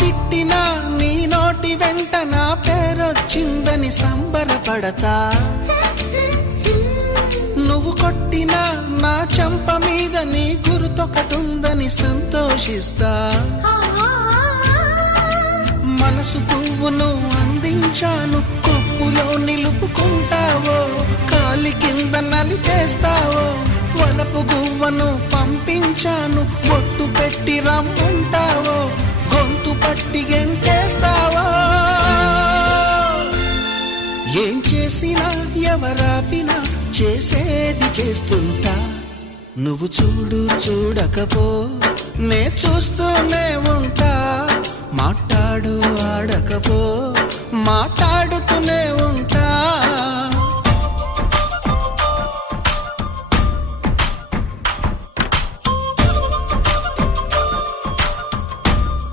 తిట్టినా నీ నోటి వెంట నా పేరొచ్చిందని సంబరపడతా. నువ్వు కొట్టినా నా చెంప మీద నీ గుర్తొకటుందని సంతోషిస్తా. మనసు పువ్వును అందించాను, కొప్పులో నిలుపుకుంటావో, కాలి కింద నలిపేస్తావో. వలపు గువ్వను పంపించాను, బొట్టు పెట్టి రమ్మంటావో, గొంతు పట్టి గెంటేస్తావో. ఏం చేసినా ఎవరాపినా చేసేది చేస్తుంటా. నువ్వు చూడు చూడకపో నే చూస్తూనే ఉంటా. మాట్లాడు ఆడకపో మాట్లాడు